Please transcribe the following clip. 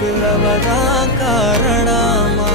பிறவதான் காரணமா?